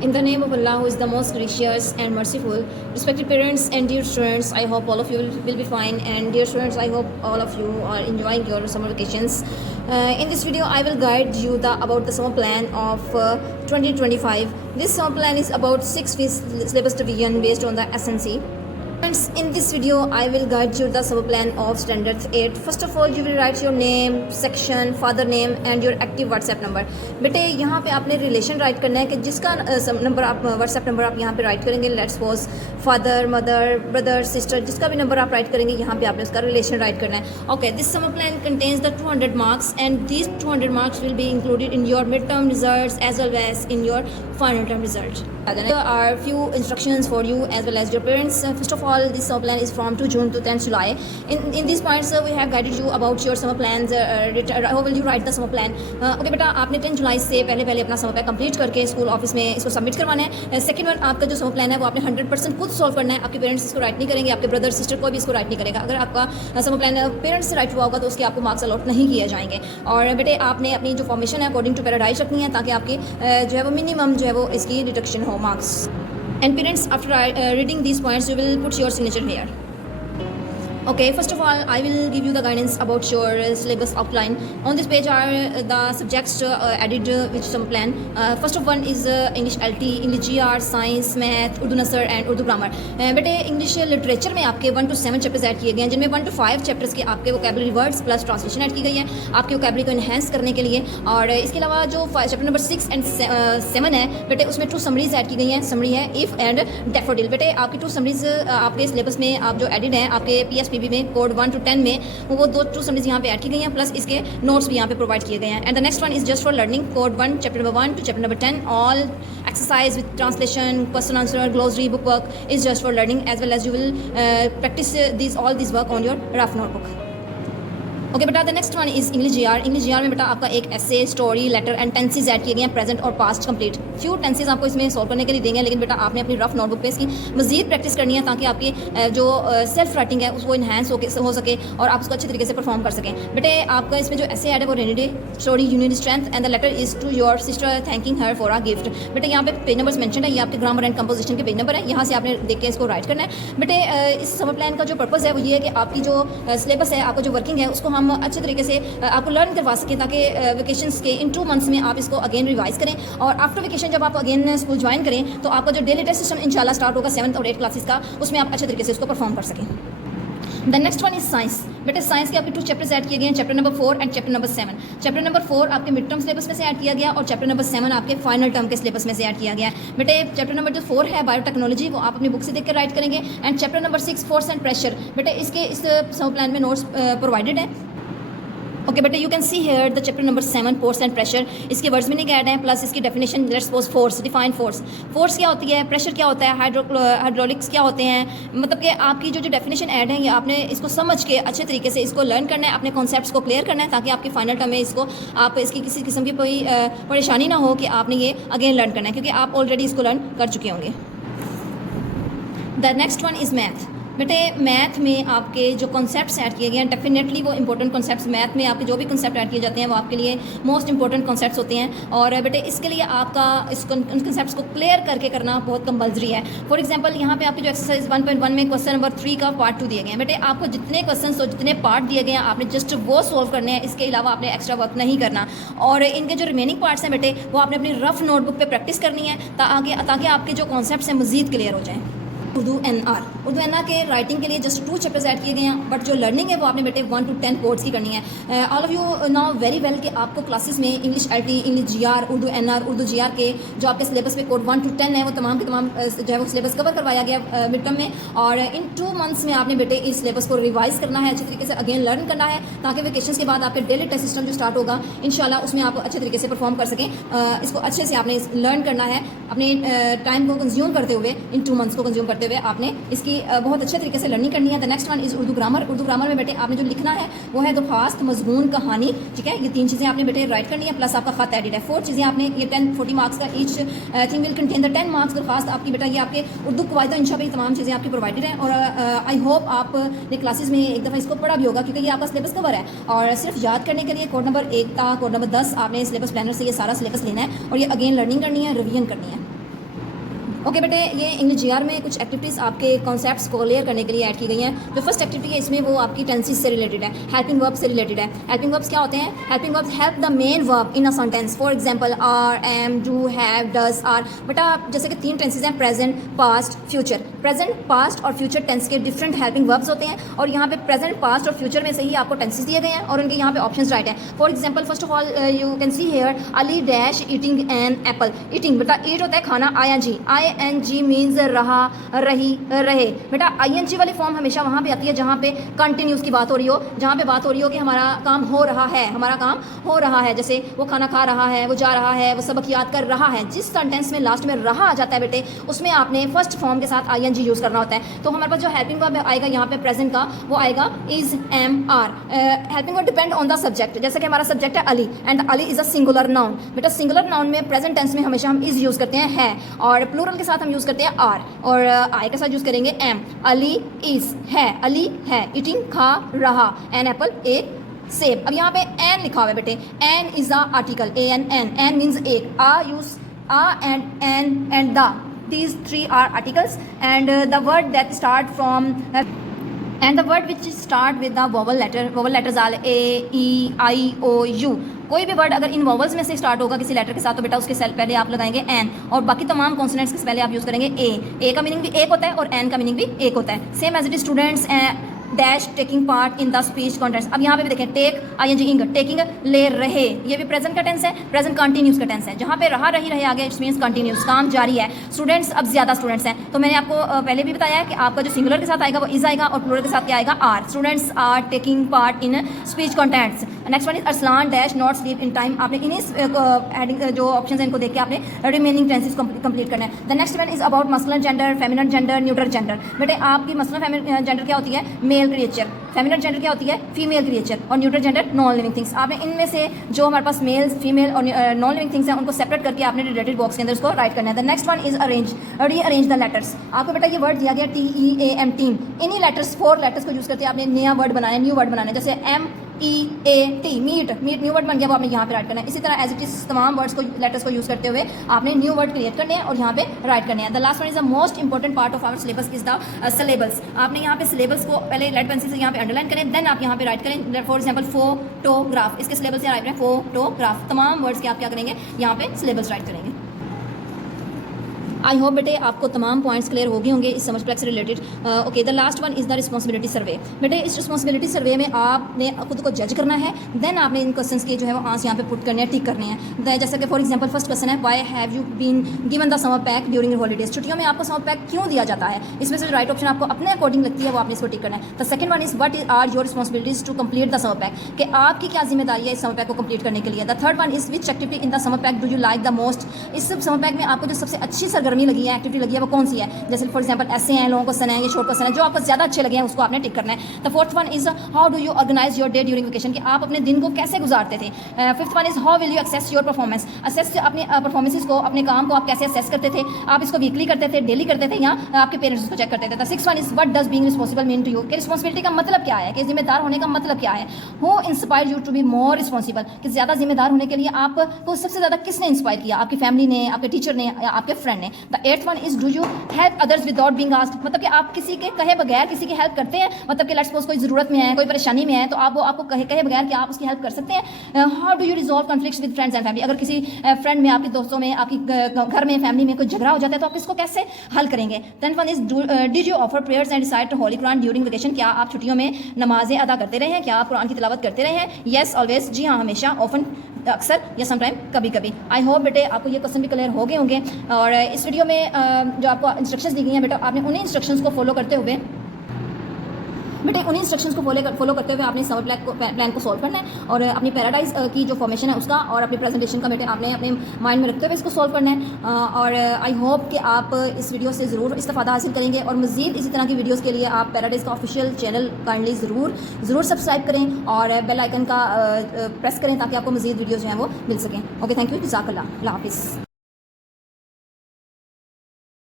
In the name of Allah, who is the most gracious and merciful, respected parents and dear students, I hope all of you will be fine. And dear students, I hope all of you are enjoying your summer vacations. In this video, I will guide you about the summer plan of 2025. This summer plan is about 6 weeks syllabus division based on the SNC. Friends, in this video, I will guide you the summer plan of Standard 8. First of all, you will write your name, section, father name and your active WhatsApp number. बेटे यहाँ पे आपने relation right करना है कि जिसका number आप WhatsApp number आप यहाँ पे राइट करेंगे, let's suppose father, mother, brother, sister, जिसका भी नंबर आप राइट करेंगे यहाँ पे आपने उसका रिलेशन राइट करना है. Okay, this summer plan contains the 200 marks and these 200 marks will be included in your midterm results as well as in your final term result. There are few instructions for you as well as your parents. First of all, this summer plan is from 2 June to 10th July. In these points, we have guided you about your summer plans. How will you write the summer plan? Okay, बेटा आपने 10 जुलाई से पहले अपना summer plan complete करके school office में इसको submit करवाना है. सेकंड वन, आपका जो समर प्लान है वो आपने 100% खुद सॉल्व करना है. आपके पेरेंट्स इसको राइट नहीं करेंगे, आपके ब्रदर सिस्टर को भी इसको राइट नहीं करेगा. अगर आपका समर प्लान पेरेंट्स से राइट हुआ होगा तो उसके आपको मार्क्स अलॉट नहीं किए जाएंगे. और बेटे आपने अपनी जो फॉर्मेशन है अकॉर्डिंग टू पैराडाइज रखनी है ताकि आपकी जो है वो मिनिमम जो है वो इसकी डिडक्शन हो marks. And parents, after reading these points, you will put your signature here. Okay, first of all, I will give you the guidance about your syllabus outline. On this page are the subjects added which some plan. First of one is English LT, English GR, Science, Math, Urdu Nasr and Urdu Grammar. बेटे English literature में आपके 1 to 7 chapters add किए गए हैं, जिनमें 1 to 5 chapters के आपके vocabulary words plus translation add की गई है आपके वोकैबुलरी को इन्हेंस करने के लिए. और इसके अलावा जो चैप्टर नंबर 6 and 7 है बेटे उसमें 2 समरीज ऐड की गई हैं. समरी है इफ़ एंड डैफोडिल. बेटे आपकी 2 समरीज आपके सिलेबस में आप जो एडिड हैं आपके PSPB में कोड 1 to 10 में वो 2 समरीज यहाँ पे ऐड की गई हैं, प्लस इसके नोट्स भी यहाँ पे प्रोवाइड किए गए हैं. And the next one is just for learning code 1 chapter number 1 to chapter number 10. All exercise with translation, question answer, glossary, book work is just for learning, as well as you will practice all these work on your rough notebook. Okay बेटा, the next one is English GR. English GR में बेटा आपका एक essay, story, letter and tenses add किए गए हैं, present और past complete. Few tenses आपको इसमें सॉल्व करने के लिए देंगे, लेकिन बेटा आपने अपनी रफ नोटबुक पे इसकी मजीद प्रैक्टिस करनी है ताकि आपकी जो सेल्फ राइटिंग है उसको इन्हांस हो सके और आप उसको अच्छे तरीके से परफॉर्म कर सकें. बेटे आपका इसमें जो ऐसे ऐड है वो rainy day, story, union strength and the letter is to your sister thanking her for a gift. बेटे यहाँ पे पेज नंबर्स मेंशन है, ये आपके ग्रामर एंड कंपोजिशन के पेज नंबर है, यहाँ से आपने देख के इसको राइट करना है. बेटे इस समर प्लान का जो पर्पज़ है वो ये है कि आपकी जो सिलेबस है, आपका जो वर्किंग है उसको हम अच्छे तरीके से आपको लर्न करवा सकें ताकि वेकेशंस के इन 2 months में आप इसको अगेन रिवाइज करें और आफ्टर वेकेशन जब आप अगेन स्कूल ज्वाइन करें तो आपका जो डेली टेस्ट सिस्टम इंशाल्लाह स्टार्ट होगा 7th और 8th क्लासेस का, उसमें आप अच्छे तरीके से इसको परफॉर्म कर सकें. The next one is science. बेटे साइंस के आपके 2 चैप्टर्स ऐड किए गए हैं, chapter number 4 and chapter number 7. Chapter number 4 आपके मिड टर्म सिलेबस में से ऐड किया गया और चैप्टर नंबर 7 आपके फाइनल टर्म के सिलेबस में से ऐड किया गया. बेटे चैप्टर नंबर जो 4 है बायोटेक्नोलॉजी, वो आप अपनी बुक से देख कर राइट करेंगे. And chapter number 6 force and pressure, बेटे इसके इस समर प्लान में नोट्स प्रोवाइडेड है. ओके बेटे, you can see here the chapter number 7 force and pressure. इसके वर्ड्स मीनिंग ऐड हैं प्लस इसकी definition. Let's suppose force, define force. Force क्या होती है, प्रेशर क्या होता है, हाइड्रोलिक्स क्या होते हैं. मतलब कि आपकी जो डेफिनेशन ऐड है ये आपने इसको समझ के अच्छे तरीके से इसको लर्न करना है, अपने कॉन्सेप्ट्स को क्लियर करना है ताकि आपकी फाइनल टर्म में इसको आप इसकी किसी किस्म की कोई परेशानी ना हो कि आपने ये अगेन लर्न करना है, क्योंकि आप ऑलरेडी इसको लर्न कर चुके होंगे. The next one is math. बेटे मैथ में आपके जो कॉन्सेप्ट्स ऐड किए गए हैं डेफिनेटली वो इंपॉर्टेंट कॉन्सेप्ट्स, मैथ में आपके जो भी कॉन्सेप्ट ऐड किए जाते हैं वो आपके लिए मोस्ट इंपॉर्टेंट कॉन्सेप्ट्स होते हैं. और बेटे इसके लिए आपका इस कॉन्सेप्ट्स को क्लियर करके करना बहुत कंपल्सरी है. फॉर एग्जांपल यहाँ पे आपकी जो एक्सरसाइज 1.1 में क्वेश्चन नंबर 3 का पार्ट 2 दिए गए हैं. बेटे आपको जितने क्वेश्चन और जितने पार्ट दिए गए हैं आपने जस्ट वो सॉल्व करने हैं, इसके अलावा आपने एक्स्ट्रा वर्क नहीं करना. और इनके जो रिमेनिंग पार्ट्स हैं बेटे वो आपने अपनी रफ नोटबुक पर प्रैक्टिस करनी है ताकि आपके जो कॉन्सेप्ट्स हैं मज़ीद क्लियर हो जाएँ. उर्दू NR के राइटिंग के लिए जस्ट 2 चैप्टर्स ऐड किए गए हैं, बट जो लर्निंग है वो आपने बेटे 1 to 10 कोड्स की करनी है. All of you now very well कि आपको क्लासेस में English LT, English GR, Urdu NR, Urdu GR के जो आपके सिलेबस में कोड 1 to 10 है वो तमाम के तमाम जो है वो सिलेबस कवर करवाया गया मिड टर्म में. और इन 2 months में आपने बेटे इस सिलेबस को रिवाइज करना है, अच्छे तरीके से अगेन लर्न करना है ताकि वेकेशन के बाद आपके डेली टेस्ट सिस्टम जो स्टार्ट होगा इंशाल्लाह उसमें आप अच्छे तरीके से परफॉर्म कर सकें. इसको अच्छे से आपने लर्न करना है, अपने टाइम को कंज्यूम करते हुए, इन 2 months को कंज्यूम करते हुए आपने इसकी बहुत अच्छे तरीके से लर्निंग करनी है. The next one is Urdu grammar. Urdu grammar में बेटे आपने जो लिखना है वो है दरख्वास्त, मजमून, कहानी. ठीक है, ये 3 चीज़ें आपने बेटे राइट करनी है, प्लस आपका खत एडिट है. 4 चीज़ें आपने ये 40 मार्क्स का each thing will contain the 10 marks. दरख्वास्त आपकी बेटा ये आपके उर्दू कवायद इंशा पे तमाम चीज़ें आपकी प्रोवाइडेड हैं. और आई होप आपने क्लासेस में एक दफ़ा इसको पढ़ा भी होगा क्योंकि ये आपका सिलेबस कवर है. और सिर्फ याद करने के लिए कोड नंबर 1 था कोड नंबर 10 आपने सिलेबस प्लानर से ये सारा सिलेबस लेना है और ये अगेन लर्निंग करनी है, रिवीजन करनी है. ओके बेटे, ये इंग्लिश जीआर में कुछ एक्टिविटीज़ आपके कॉन्सेप्ट्स को क्लियर करने के लिए ऐड की गई हैं। जो फर्स्ट एक्टिविटी है इसमें वो आपकी टेंसेस से रिलेटेड है, हेल्पिंग वर्ब से रिलेटेड है। हेल्पिंग वर्ब्स क्या होते हैं? Helping verbs help the main verb in a sentence. For example are, am, do, have, does, are. बेटा जैसे कि 3 टेंसेज हैं, present, past, future. Present, past और फ्यूचर टेंस के डिफरेंट हेल्पिंग वर्ब्स होते हैं और यहाँ पे प्रेजेंट, पास्ट और फ्यूचर में से ही आपको टेंसेज दिए गए हैं और उनके यहाँ पे ऑप्शंस राइट है। For example first of all you can see here Ali dash eating an apple. Eating बेटा ईट होता है खाना, आई-एन-जी मीन्स रहा, रही, रहे। बेटा आई-एन-जी वाली फॉर्म हमेशा वहाँ पे आती है जहाँ पे कंटिन्यूस की बात हो रही हो, जहाँ पे बात हो रही हो कि हमारा काम हो रहा है, हमारा काम हो रहा है। जैसे वो खाना खा रहा है, वो जा रहा है, वो सबक याद कर रहा है। जिस सेंटेंस में लास्ट में रहा आ जाता है बेटे, उसमें आपने फर्स्ट फॉर्म के साथ आई-एन-जी यूज़ करना होता है। तो हमारे पास जो हेल्पिंग वर्ब आएगा यहाँ पे प्रेजेंट का, वो आएगा is, am, are. Helping verb depend on the subject. जैसे कि हमारा सब्जेक्ट है Ali and Ali is a singular noun. बेटा सिंगुलर नाउन में प्रेजेंट टेंस में हमेशा हम इज यूज़ करते हैं, है, और प्लूरल के साथ हम यूज़ करते हैं आर, और आई के साथ यूज़ करेंगे एम। अली इज है, अली है, ईटिंग खा रहा, एन एप्पल एक सेब। अब यहाँ पे एन लिखा हुआ है बेटे, an is the article, a an an, an means एक, आ use a and an and the, these 3 are articles and the word that start from and the word which start with the vowel letters are a, e, I, o, u। कोई भी word अगर इन vowels में से start होगा किसी letter के साथ तो बेटा उसके पहले आप लगाएंगे एन, और बाकी तमाम कॉन्सोनेंट्स के पहले आप यूज़ करेंगे ए का मीनिंग भी एक होता है और एन का मीनिंग भी एक होता है। Same as it is students dash taking part in the speech contest. अब यहाँ पे भी देखें टेक, आई-एन-जी इंग, टेकिंग ले रहे, ये भी प्रेजेंट का टेंस है, प्रेजेंट कंटिन्यूस का टेंस है। जहाँ पे रहा रही रहे आगे इट्स मीन्स कंटिन्यूस, काम जारी है। स्टूडेंट्स अब ज़्यादा स्टूडेंट्स हैं तो मैंने आपको पहले भी बताया है कि आपका जो सिंगुलर के साथ आएगा वो इज आएगा और प्लूरल के साथ क्या आएगा are. Students are taking part in speech contest. Next one is Arsalan dash not sleep in time. आपने इन्हीं हेडिंग जो ऑप्शन है इनको देख के आपने रिमेनिंग टेंसेस कंप्लीट करना है। The next one is about masculine gender, feminine gender, neutral gender. बेटे आपकी मस्कुलिन जेंडर क्या होती है? Mail creature. फेमिनिन जेंडर क्या होती है? Female creature. और neutral gender non living things. आपने इनमें से जो हमारे पास मेल, फीमेल और नॉन लिविंग थिंग्स हैं उनको सेपरेट करके आपने रिलेटेड बॉक्स के अंदर उसको राइट करना है। The next one is arrange, rearrange the letters. आपको बेटा ये वर्ड दिया गया TEAM, टीम। इन्हीं लेटर्स 4 लेटर्स को यूज़ करके आपने नया वर्ड बनाना है, न्यू वर्ड बनाना है। जैसे MEAT, मीट, न्यू वर्ड बन गया, वो आपने यहाँ पे राइट करना है। इसी तरह एज इट इज तमाम वर्ड्स को, लेटर्स को यूज़ करते हुए आपने न्यू वर्ड क्रिएट करने हैं और यहाँ पे राइट करने हैं। The last one is the most important part of our syllabus is the syllabus. आपने यहाँ पे सिलेबस को पहले रेड पेंसिल से यहाँ पे अंडरलाइन करें, देन आप यहाँ पे राइट करें। फॉर एग्जाम्पल फोटोग्राफ, इसके सिलेबस से राइट करें फोटोग्राफ। तमाम वर्ड्स के आप क्या करेंगे यहाँ पे सिलेबस राइट करेंगे। आई होप बेटे आपको तमाम पॉइंट्स क्लियर हो गए होंगे इस समझ पैक से related. Okay, the last one is the responsibility survey. बेटे इस रिस्पॉन्सिबिलिटी सर्वे में आपने खुद को जज करना है, देन आपने इन क्वेश्चंस के जो है वो आंसर यहाँ पे पुट करने हैं, टिक करने हैं। जैसे कि फॉर एग्जांपल फर्स्ट क्वेश्चन है why have you been given the summer pack during holidays. छुट्टियों में आपको समर पैक क्यों दिया जाता है? इसमें से जो राइट ऑप्शन आपको अपने अकॉर्डिंग लगती है वो आपने इसको टिक करना है। The second one is what are your responsibilities to complete the summer pack, कि आपकी क्या जिम्मेदारी है इस समर पैक को कंप्लीट करने के लिए। The third one is which activity in the summer pack do you like the most. इस समर पैक में आपको जो सबसे अच्छी सरगर्मी लगी है, एक्टिविटी लगी है, वो कौन सी है? जैसे फॉर एग्जांपल ऐसे हैं, लोगों को सन है, ये शॉर्ट क्वेश्चन है, जो आपको ज़्यादा अच्छे लगे हैं उसको आपने टिक करना है। The fourth one is how do you organise your day during vacation, कि आप अपने दिन को कैसे गुजारते थे। Fifth one is how will you access your performance, assess अपने परफॉर्मेंसेस को, अपने काम को आप कैसे असेस करते थे, आप इसको वीकली करते थे, डेली करते थे, या आपके पेरेंट्स को चेक करते थे। The six one is what does being responsible mean to you, कि रिस्पॉन्सिबिलिटी का मतलब क्या है, कि जिम्मेदार होने का मतलब क्या है। Who inspire you to be more responsible, कि ज़्यादा जिम्मेदार होने के लिए आपको सबसे ज़्यादा किसने इंस्पायर किया? आपकी फैमिली ने, आपके टीचर ने, या आपके फ्रेंड ने। The eighth one is do you help others without being asked, मतलब कि आप किसी के कहे बगैर किसी की हेल्प करते हैं। मतलब कि लेट्स सपोज कोई ज़रूरत में है, कोई परेशानी में है, तो आप वो आपको कहे बगैर कि आप उसकी हेल्प कर सकते हैं। How do you resolve conflicts with friends and family, अगर किसी फ्रेंड में, आपके दोस्तों में, आपकी घर में, फैमिली में कोई झगड़ा हो जाता है तो आप इसको कैसे हल करेंगे। Tenth one is did you offer prayers and recite Holi Quran during vacation, क्या आप छुट्टियों में नमाजें अदा करते रहे हैं, क्या आप कुरान की तिलावत करते रहे हैं? येस ऑलवेज, जी हाँ हमेशा, ऑफन अक्सर, या समटाइम कभी कभी। आई होप बेटे आपको ये क्वेश्चन भी क्लियर हो गए होंगे। और इस वीडियो में जो आपको इंस्ट्रक्शंस दी गई हैं बेटा, आपने उन्हीं इंस्ट्रक्शंस को फॉलो करते हुए फॉलो करते हुए आपने समर प्लान को सॉल्व करना है और अपनी पैराडाइज की जो फॉर्मेशन है उसका और अपनी प्रेजेंटेशन का बेटे आपने अपने माइंड में रखते हुए इसको सॉल्व करना है। और आई होप कि आप इस वीडियो से ज़रूर इस्तेफादा हासिल करेंगे और मज़ीद इसी तरह की वीडियोज़ के लिए आप पैराडाइज का ऑफिशियल चैनल काइंडली ज़रूर सब्सक्राइब करें और बेल आइकन का प्रेस करें ताकि आपको मज़ीद वीडियोज़ जो हैं वो मिल सकें। ओके, थैंक यू, जज़ाकल्लाह, अल्लाह हाफ़िज़।